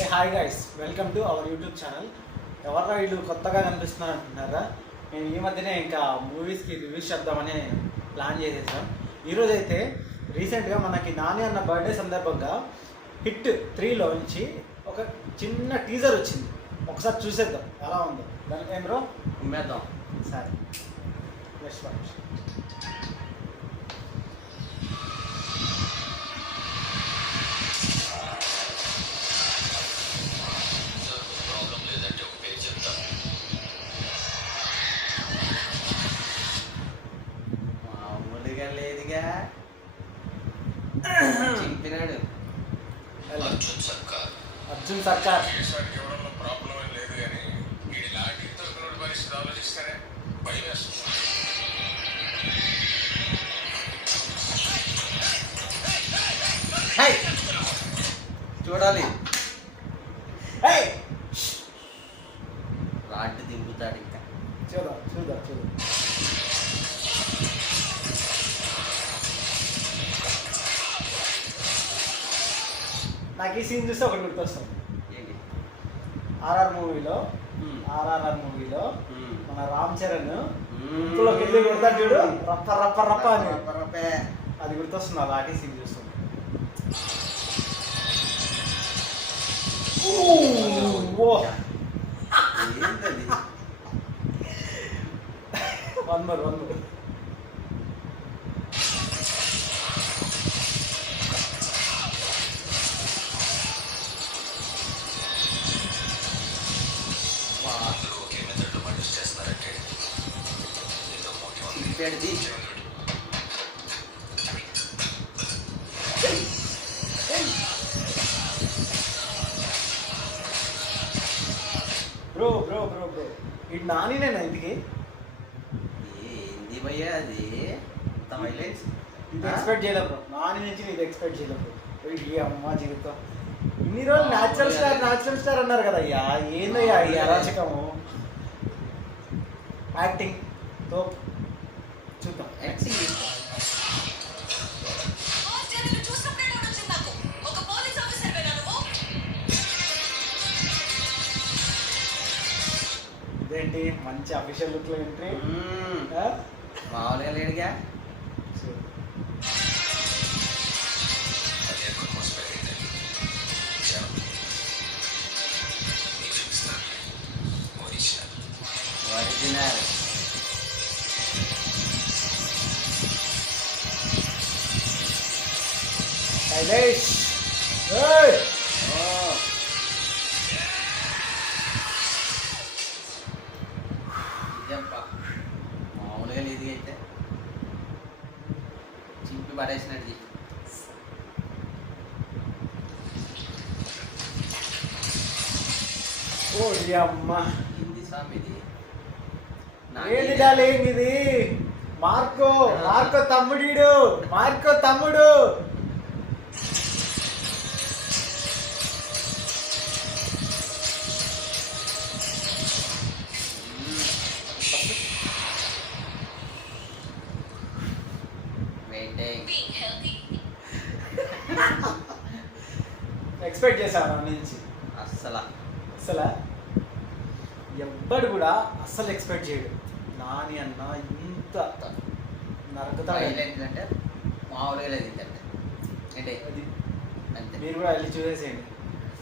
A hi guys, welcome to our YouTube channel. ఎవర్రా వీళ్ళు కొత్తగా కనిపిస్తున్నారు అంటున్నారా? నేను ఈ మధ్యనే ఇంకా మూవీస్కి రివ్యూస్ చేద్దామని ప్లాన్ చేసేసాం. ఈరోజు అయితే రీసెంట్గా మనకి నాని అన్న బర్త్డే సందర్భంగా హిట్ 3లో నుంచి ఒక చిన్న టీజర్ వచ్చింది. ఒకసారి చూసేద్దాం ఎలా ఉందో. దానికి ఏం బ్రో ఉమ్మేద్దాం సరే. Next watch. మామూలుగా లేదుగా చింపినాడు అర్జున్ సర్కార్. చూడాలి హే రాడ్డు దింపుతాడు ఇంకా. చూద్దాం. నాకు ఈ సీన్ చూస్తే ఒకటి గుర్తొస్తుంది. ఆర్ఆర్ మూవీలో మన రామ్ చరణ్ ఇంట్లోకి వెళ్ళి కొడతాడు చూడు, రప్ప రప్ప రప్ప అని. అది గుర్తొస్తుంది ఆ లాఠీ సీన్ చూస్తుంది. వన్ మోర్ పెడిది బ్రో ఇది నానినేనా ఇంటికి? ఏంది భయ్యా అది వైలెన్స్? ఇది ఎక్స్పెక్ట్ చేయలేదు బ్రో. నాని నుంచి ఇది ఎక్స్పెక్ట్ చేయలేదు బ్రో. ఈ అమ్మ జీవితం ఇన్ని రోజులు న్యాచురల్ స్టార్ అన్నారు కదా అయ్యా. ఏందయ్యా ఈ అరాచకము? యాక్టింగ్ తో చూద్దాం. యాక్టింగ్ ఇదేంటి మంచి అఫీషియల్ లుక్ లో ఎంట్రీ. మామూలుగా లేడుగా. ఒరిజినల్ శైలేష్. మామూలుగా లేదు అయితే చింపి పడేసినట్టు. ఓ అమ్మ హిందీ సాంగ్ ఇది. ఏంటి డార్లింగ్ ఇది? మార్కో తమ్ముడు. ఎక్స్పెక్ట్ చేశాను నుంచి అసలు ఎవ్వడు కూడా అస్సలు ఎక్స్పెక్ట్ చేయడు. నాని అన్న ఇంత నరకుతాడు అంటే మామూలుగా లేదు. అది మీరు కూడా వెళ్ళి చూసేసేయండి.